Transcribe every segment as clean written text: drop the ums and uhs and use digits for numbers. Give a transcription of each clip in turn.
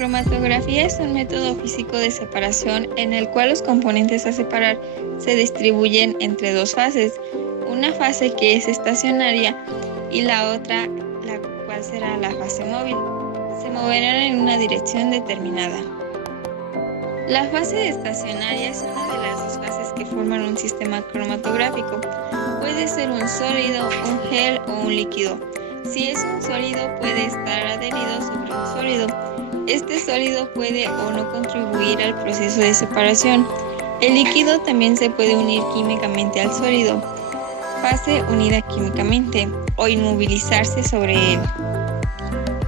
cromatografía es un método físico de separación en el cual los componentes a separar se distribuyen entre dos fases, una fase que es estacionaria y la otra, la cual será la fase móvil. Se moverán en una dirección determinada. La fase estacionaria es una de las dos fases que forman un sistema cromatográfico. Puede ser un sólido, un gel o un líquido. Si es un sólido, puede estar adherido sobre un sólido. Este sólido puede o no contribuir al proceso de separación. El líquido también se puede unir químicamente al sólido, fase unida químicamente, o inmovilizarse sobre él.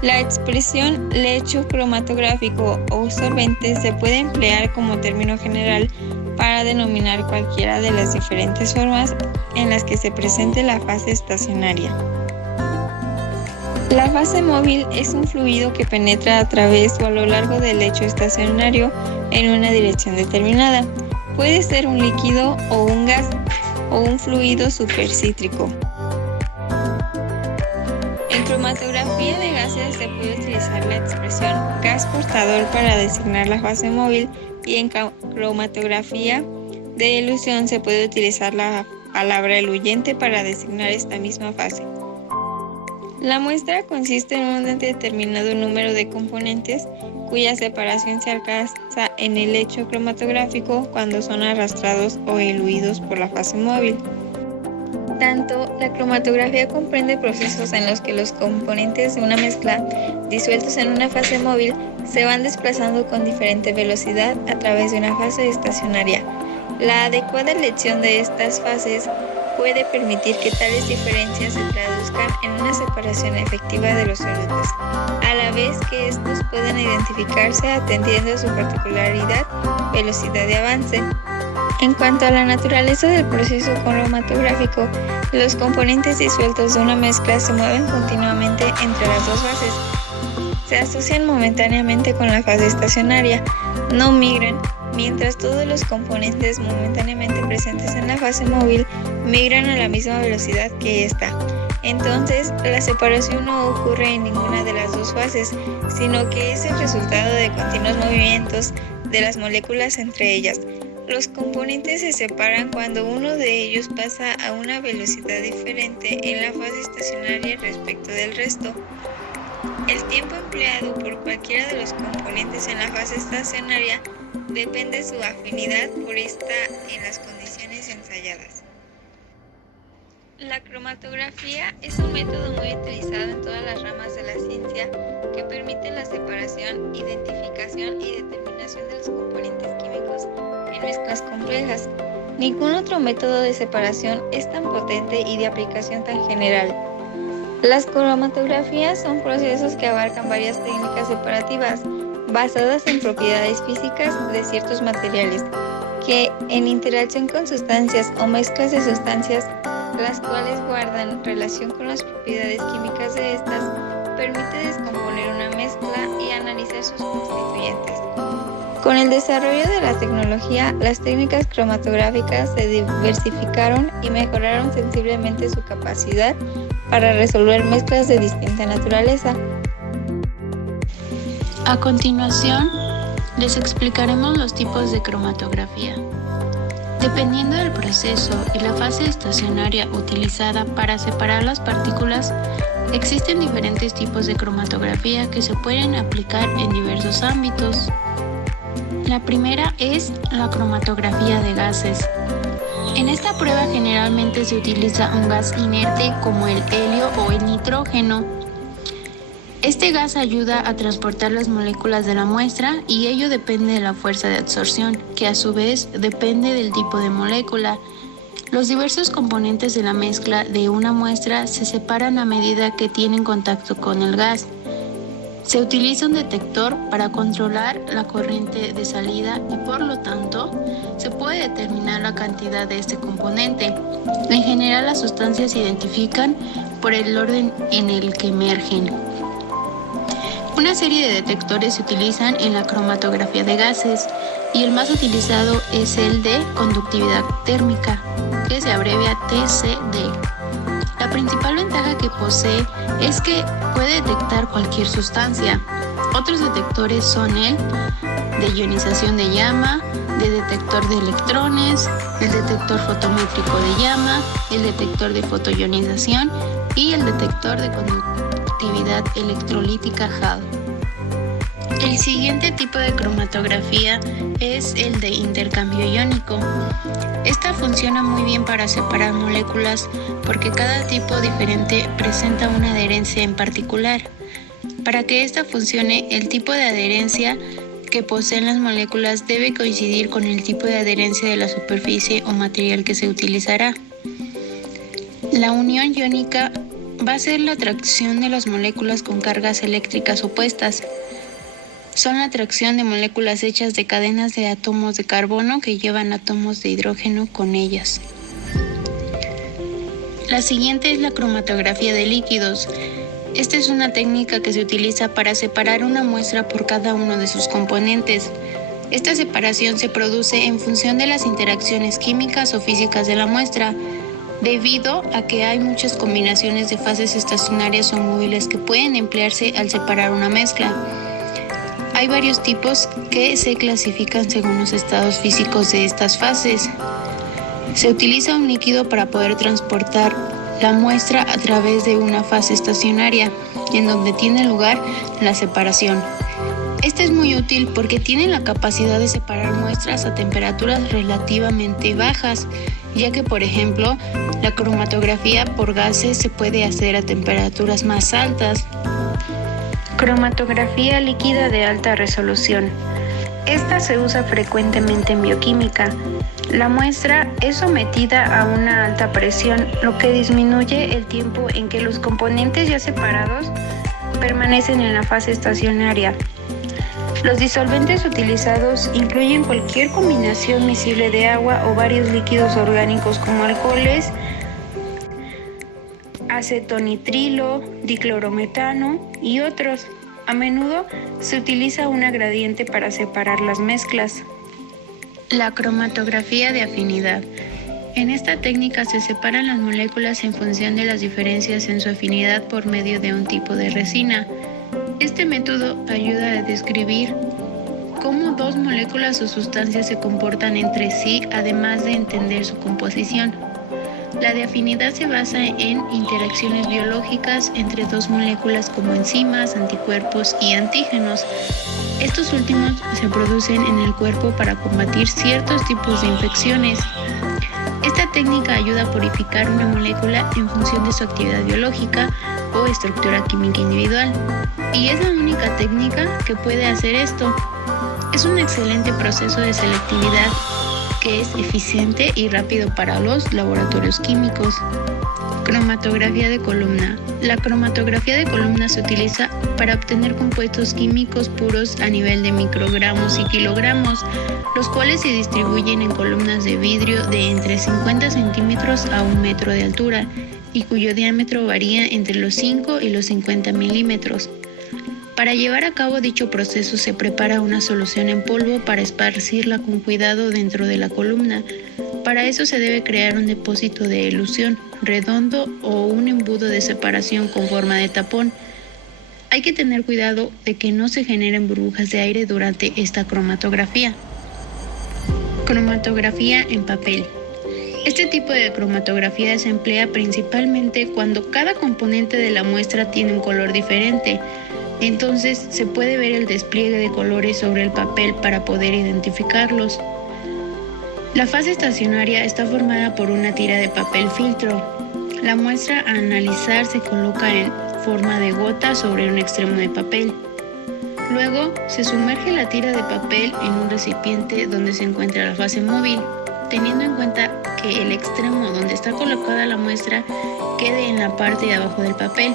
La expresión lecho cromatográfico o solvente se puede emplear como término general para denominar cualquiera de las diferentes formas en las que se presente la fase estacionaria. La fase móvil es un fluido que penetra a través o a lo largo del lecho estacionario en una dirección determinada. Puede ser un líquido o un gas o un fluido supercítrico. En cromatografía de gases se puede utilizar la expresión gas portador para designar la fase móvil y en cromatografía de elusión se puede utilizar la palabra eluyente para designar esta misma fase. La muestra consiste en un determinado número de componentes cuya separación se alcanza en el lecho cromatográfico cuando son arrastrados o eluidos por la fase móvil. Tanto, la cromatografía comprende procesos en los que los componentes de una mezcla disueltos en una fase móvil se van desplazando con diferente velocidad a través de una fase estacionaria. La adecuada elección de estas fases puede permitir que tales diferencias se traduzcan en una separación efectiva de los sólidos, a la vez que estos pueden identificarse atendiendo a su particularidad, velocidad de avance. En cuanto a la naturaleza del proceso cromatográfico, los componentes disueltos de una mezcla se mueven continuamente entre las dos fases. Se asocian momentáneamente con la fase estacionaria, no migran, mientras todos los componentes momentáneamente presentes en la fase móvil migran a la misma velocidad que ésta. Entonces, la separación no ocurre en ninguna de las dos fases, sino que es el resultado de continuos movimientos de las moléculas entre ellas. Los componentes se separan cuando uno de ellos pasa a una velocidad diferente en la fase estacionaria respecto del resto. El tiempo empleado por cualquiera de los componentes en la fase estacionaria depende de su afinidad por esta en las condiciones ensayadas. La cromatografía es un método muy utilizado en todas las ramas de la ciencia que permite la separación, identificación y determinación de los componentes químicos en mezclas complejas. Ningún otro método de separación es tan potente y de aplicación tan general. Las cromatografías son procesos que abarcan varias técnicas separativas basadas en propiedades físicas de ciertos materiales, que en interacción con sustancias o mezclas de sustancias, las cuales guardan relación con las propiedades químicas de estas, permite descomponer una mezcla y analizar sus constituyentes. Con el desarrollo de la tecnología, las técnicas cromatográficas se diversificaron y mejoraron sensiblemente su capacidad para resolver mezclas de distinta naturaleza. A continuación, les explicaremos los tipos de cromatografía. Dependiendo del proceso y la fase estacionaria utilizada para separar las partículas, existen diferentes tipos de cromatografía que se pueden aplicar en diversos ámbitos. La primera es la cromatografía de gases. En esta prueba generalmente se utiliza un gas inerte como el helio o el nitrógeno. Este gas ayuda a transportar las moléculas de la muestra y ello depende de la fuerza de absorción, que a su vez depende del tipo de molécula. Los diversos componentes de la mezcla de una muestra se separan a medida que tienen contacto con el gas. Se utiliza un detector para controlar la corriente de salida y por lo tanto se puede determinar la cantidad de este componente. En general, las sustancias se identifican por el orden en el que emergen. Una serie de detectores se utilizan en la cromatografía de gases y el más utilizado es el de conductividad térmica, que se abrevia TCD. La principal ventaja que posee es que puede detectar cualquier sustancia. Otros detectores son el de ionización de llama, de detector de electrones, el detector fotométrico de llama, el detector de fotoionización y el detector de conductividad electrolítica Hall. El siguiente tipo de cromatografía es el de intercambio iónico. Esta funciona muy bien para separar moléculas porque cada tipo diferente presenta una adherencia en particular. Para que esta funcione, el tipo de adherencia que poseen las moléculas debe coincidir con el tipo de adherencia de la superficie o material que se utilizará. La unión iónica va a ser la atracción de las moléculas con cargas eléctricas opuestas. Son la atracción de moléculas hechas de cadenas de átomos de carbono que llevan átomos de hidrógeno con ellas. La siguiente es la cromatografía de líquidos. Esta es una técnica que se utiliza para separar una muestra por cada uno de sus componentes. Esta separación se produce en función de las interacciones químicas o físicas de la muestra, debido a que hay muchas combinaciones de fases estacionarias o móviles que pueden emplearse al separar una mezcla. Hay varios tipos que se clasifican según los estados físicos de estas fases. Se utiliza un líquido para poder transportar la muestra a través de una fase estacionaria, en donde tiene lugar la separación. Esta es muy útil porque tiene la capacidad de separar muestras a temperaturas relativamente bajas, ya que, por ejemplo, la cromatografía por gases se puede hacer a temperaturas más altas. Cromatografía líquida de alta resolución. Esta se usa frecuentemente en bioquímica. La muestra es sometida a una alta presión, lo que disminuye el tiempo en que los componentes ya separados permanecen en la fase estacionaria. Los disolventes utilizados incluyen cualquier combinación miscible de agua o varios líquidos orgánicos como alcoholes, acetonitrilo, diclorometano y otros. A menudo se utiliza una gradiente para separar las mezclas. La cromatografía de afinidad. En esta técnica se separan las moléculas en función de las diferencias en su afinidad por medio de un tipo de resina. Este método ayuda a describir cómo dos moléculas o sustancias se comportan entre sí, además de entender su composición. La de afinidad se basa en interacciones biológicas entre dos moléculas como enzimas, anticuerpos y antígenos. Estos últimos se producen en el cuerpo para combatir ciertos tipos de infecciones. Esta técnica ayuda a purificar una molécula en función de su actividad biológica o estructura química individual. Y es la única técnica que puede hacer esto. Es un excelente proceso de selectividad que es eficiente y rápido para los laboratorios químicos. Cromatografía de columna. La cromatografía de columna se utiliza para obtener compuestos químicos puros a nivel de microgramos y kilogramos, los cuales se distribuyen en columnas de vidrio de entre 50 centímetros a 1 metro de altura y cuyo diámetro varía entre los 5 y los 50 milímetros. Para llevar a cabo dicho proceso se prepara una solución en polvo para esparcirla con cuidado dentro de la columna. Para eso se debe crear un depósito de elución redondo o un embudo de separación con forma de tapón. Hay que tener cuidado de que no se generen burbujas de aire durante esta cromatografía. Cromatografía en papel. Este tipo de cromatografía se emplea principalmente cuando cada componente de la muestra tiene un color diferente. Entonces se puede ver el despliegue de colores sobre el papel para poder identificarlos. La fase estacionaria está formada por una tira de papel filtro. La muestra a analizar se coloca en forma de gota sobre un extremo de papel. Luego se sumerge la tira de papel en un recipiente donde se encuentra la fase móvil, teniendo en cuenta que el extremo donde está colocada la muestra quede en la parte de abajo del papel.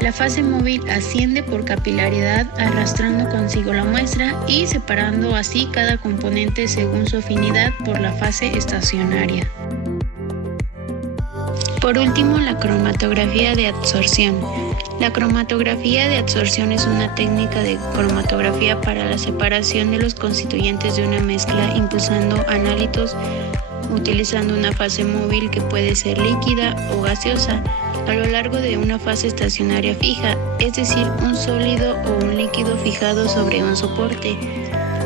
La fase móvil asciende por capilaridad arrastrando consigo la muestra y separando así cada componente según su afinidad por la fase estacionaria. Por último, la cromatografía de adsorción. La cromatografía de adsorción es una técnica de cromatografía para la separación de los constituyentes de una mezcla impulsando análitos utilizando una fase móvil que puede ser líquida o gaseosa a lo largo de una fase estacionaria fija, es decir, un sólido o un líquido fijado sobre un soporte.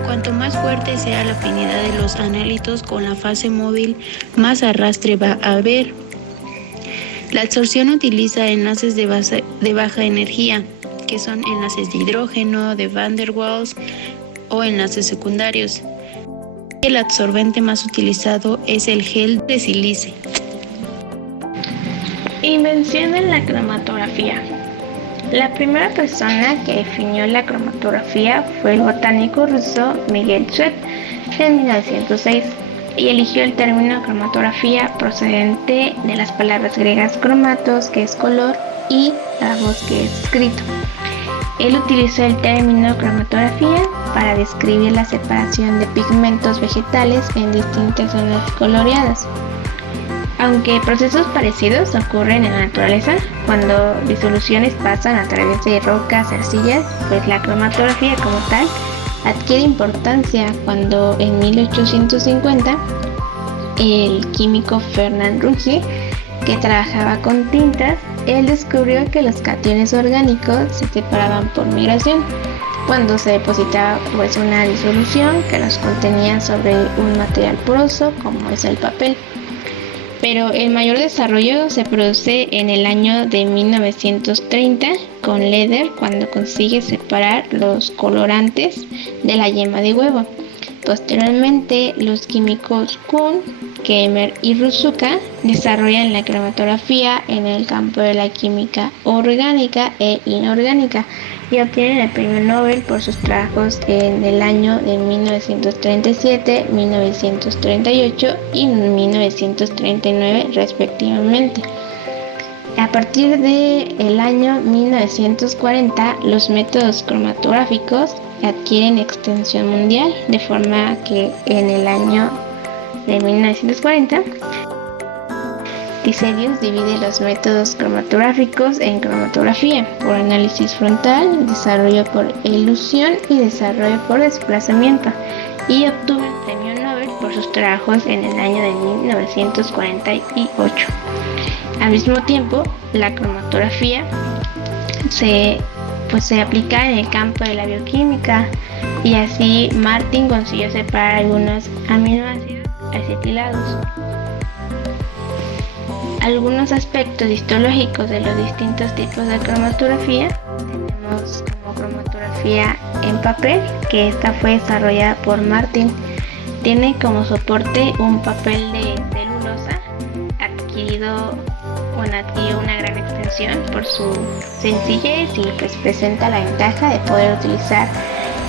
Cuanto más fuerte sea la afinidad de los análitos con la fase móvil, más arrastre va a haber. La adsorción utiliza enlaces de baja energía, que son enlaces de hidrógeno, de Van der Waals o enlaces secundarios. El absorbente más utilizado es el gel de sílice. Invención de la cromatografía. La primera persona que definió la cromatografía fue el botánico ruso Miguel Schmidt en 1906 y eligió el término cromatografía procedente de las palabras griegas cromatos, que es color, y grafos, que es escrito. Él utilizó el término cromatografía para describir la separación de pigmentos vegetales en distintas zonas coloreadas. Aunque procesos parecidos ocurren en la naturaleza, cuando disoluciones pasan a través de rocas, arcillas, pues la cromatografía como tal adquiere importancia cuando en 1850 el químico Ferdinand Runge, que trabajaba con tintas, él descubrió que los cationes orgánicos se separaban por migración cuando se depositaba pues una disolución que los contenía sobre un material poroso como es el papel. Pero el mayor desarrollo se produce en el año de 1930 con Leder, cuando consigue separar los colorantes de la yema de huevo. Posteriormente, los químicos Kuhn, Keimer y Rusuka desarrollan la cromatografía en el campo de la química orgánica e inorgánica y obtienen el premio Nobel por sus trabajos en el año de 1937, 1938 y 1939 respectivamente. A partir del año 1940, los métodos cromatográficos adquieren extensión mundial, de forma que en el año de 1940, Tiselius divide los métodos cromatográficos en cromatografía por análisis frontal, desarrollo por elusión y desarrollo por desplazamiento, y obtuvo el premio Nobel por sus trabajos en el año de 1948. Al mismo tiempo, la cromatografía se aplica en el campo de la bioquímica, y así Martin consiguió separar algunos aminoácidos acetilados. Algunos aspectos histológicos de los distintos tipos de cromatografía tenemos como cromatografía en papel, que esta fue desarrollada por Martin. Tiene como soporte un papel de celulosa adquirió una gran extensión por su sencillez y pues presenta la ventaja de poder utilizar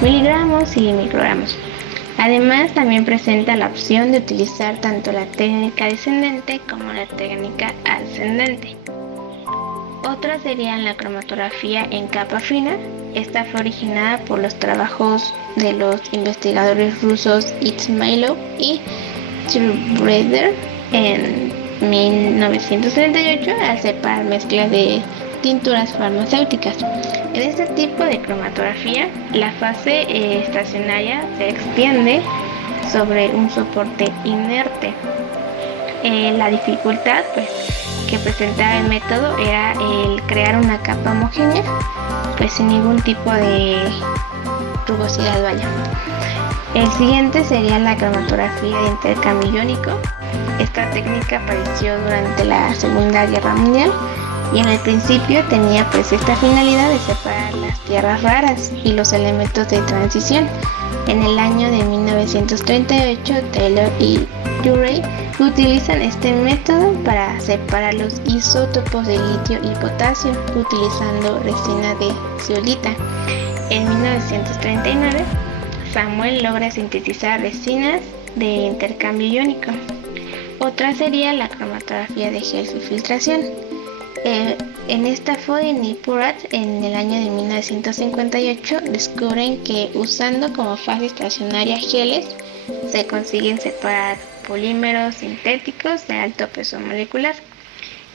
miligramos y microgramos. Además, también presenta la opción de utilizar tanto la técnica descendente como la técnica ascendente. Otra sería la cromatografía en capa fina. Esta fue originada por los trabajos de los investigadores rusos Izmailov y Zurbreder en 1938 al separar mezclas de tinturas farmacéuticas. En este tipo de cromatografía, la fase estacionaria se extiende sobre un soporte inerte. La dificultad que presentaba el método era el crear una capa homogénea, sin ningún tipo de rugosidad. El siguiente sería la cromatografía de intercambio iónico. Esta técnica apareció durante la Segunda Guerra Mundial y en el principio tenía esta finalidad de separar las tierras raras y los elementos de transición. En el año de 1938, Taylor y Urey utilizan este método para separar los isótopos de litio y potasio utilizando resina de zeolita. En 1939, Samuel logra sintetizar resinas de intercambio iónico. Otra sería la cromatografía de gel y filtración. En esta Foden y Purat en el año de 1958 descubren que usando como fase estacionaria geles se consiguen separar polímeros sintéticos de alto peso molecular.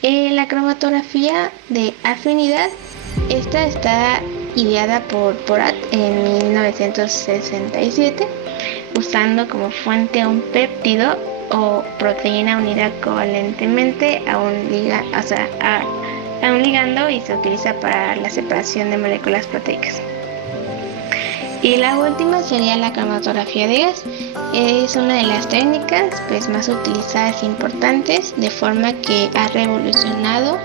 La cromatografía de afinidad, esta está ideada por Porat en 1967, usando como fuente un péptido o proteína unida covalentemente a un ligando y se utiliza para la separación de moléculas proteicas. Y la última sería la cromatografía de gas. Es una de las técnicas más utilizadas e importantes, de forma que ha revolucionado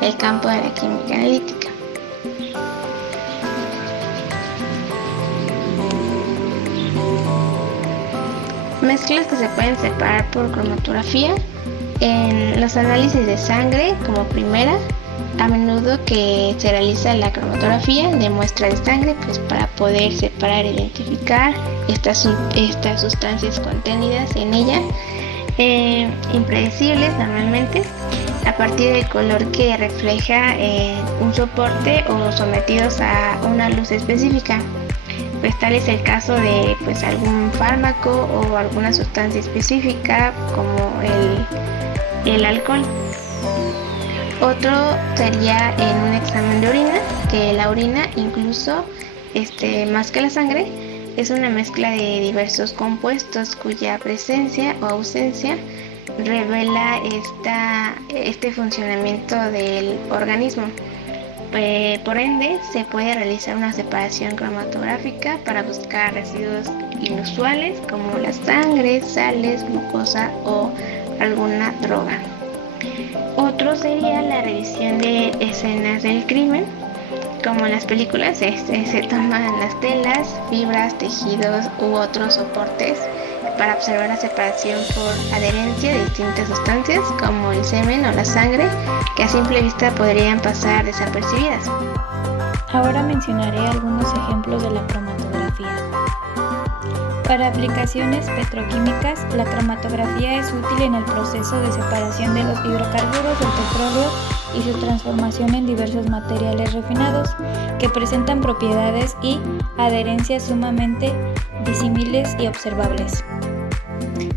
el campo de la química analítica. Mezclas que se pueden separar por cromatografía. En los análisis de sangre, como primera, a menudo que se realiza la cromatografía de muestra de sangre, para poder separar e identificar estas sustancias contenidas en ella, impredecibles normalmente, a partir del color que refleja un soporte o sometidos a una luz específica. Tal es el caso de algún fármaco o alguna sustancia específica, como el alcohol. Otro sería en un examen de orina, que la orina, incluso más que la sangre, es una mezcla de diversos compuestos cuya presencia o ausencia revela este funcionamiento del organismo. Por ende, se puede realizar una separación cromatográfica para buscar residuos inusuales como la sangre, sales, glucosa o alguna droga. Otro sería la revisión de escenas del crimen. Como en las películas, se toman las telas, fibras, tejidos u otros soportes para observar la separación por adherencia de distintas sustancias, como el semen o la sangre, que a simple vista podrían pasar desapercibidas. Ahora mencionaré algunos ejemplos de la cromatografía. Para aplicaciones petroquímicas, la cromatografía es útil en el proceso de separación de los hidrocarburos del petróleo y su transformación en diversos materiales refinados, que presentan propiedades y adherencias sumamente disímiles y observables.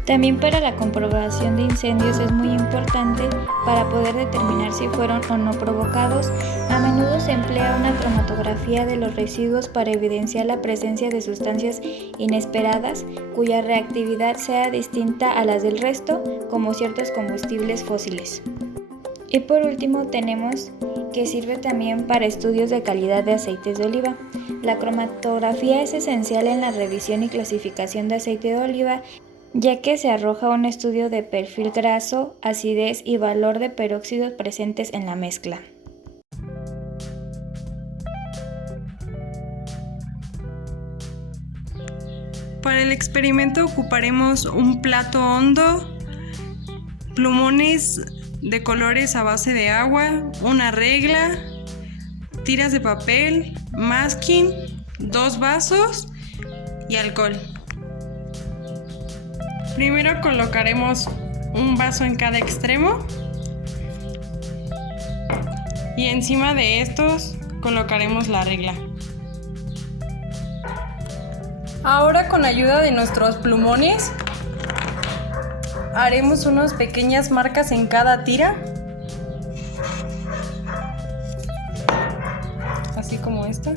También para la comprobación de incendios es muy importante para poder determinar si fueron o no provocados. A menudo se emplea una cromatografía de los residuos para evidenciar la presencia de sustancias inesperadas cuya reactividad sea distinta a las del resto, como ciertos combustibles fósiles. Y por último tenemos que sirve también para estudios de calidad de aceites de oliva. La cromatografía es esencial en la revisión y clasificación de aceite de oliva, ya que se arroja un estudio de perfil graso, acidez y valor de peróxidos presentes en la mezcla. Para el experimento ocuparemos un plato hondo, plumones de colores a base de agua, una regla, tiras de papel, masking, 2 vasos y alcohol. Primero colocaremos un vaso en cada extremo y encima de estos colocaremos la regla. Ahora, con ayuda de nuestros plumones, haremos unas pequeñas marcas en cada tira, así como esta.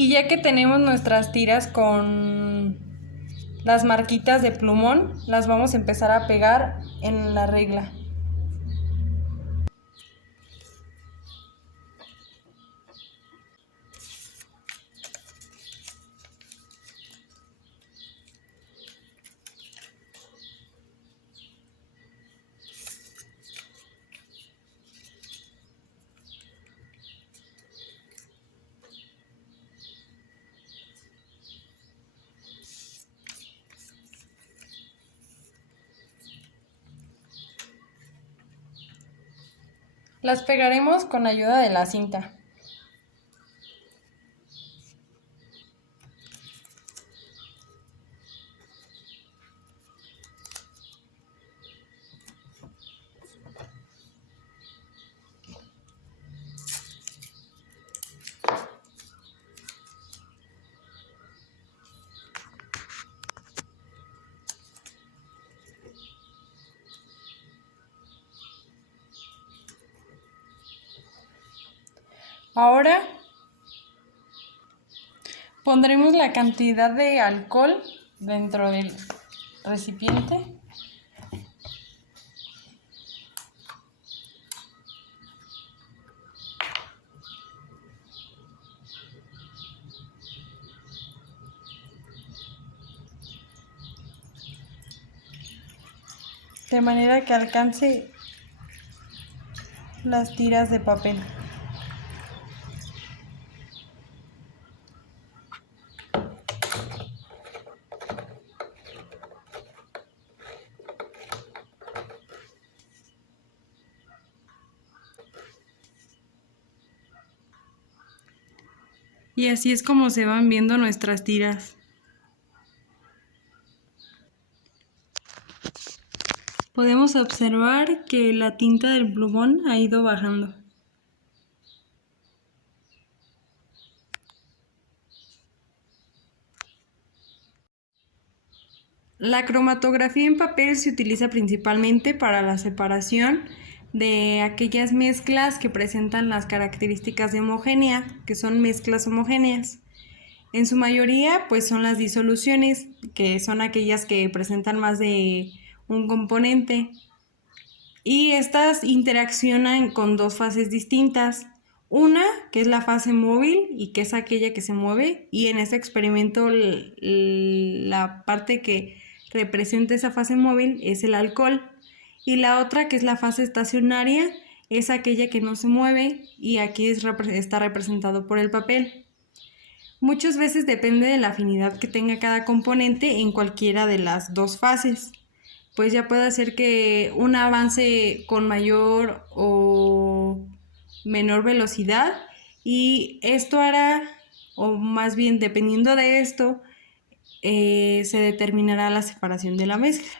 Y ya que tenemos nuestras tiras con las marquitas de plumón, las vamos a empezar a pegar en la regla. Las pegaremos con ayuda de la cinta. Ahora pondremos la cantidad de alcohol dentro del recipiente. De manera que alcance las tiras de papel. Y así es como se van viendo nuestras tiras. Podemos observar que la tinta del plumón ha ido bajando. La cromatografía en papel se utiliza principalmente para la separación de aquellas mezclas que presentan las características de homogénea, que son mezclas homogéneas. En su mayoría, pues son las disoluciones, que son aquellas que presentan más de un componente. Y estas interaccionan con dos fases distintas. Una, que es la fase móvil y que es aquella que se mueve, y en este experimento la parte que representa esa fase móvil es el alcohol. Y la otra, que es la fase estacionaria, es aquella que no se mueve y aquí está representado por el papel. Muchas veces depende de la afinidad que tenga cada componente en cualquiera de las dos fases. Pues ya puede ser que un avance con mayor o menor velocidad y esto hará, o más bien dependiendo de esto, se determinará la separación de la mezcla.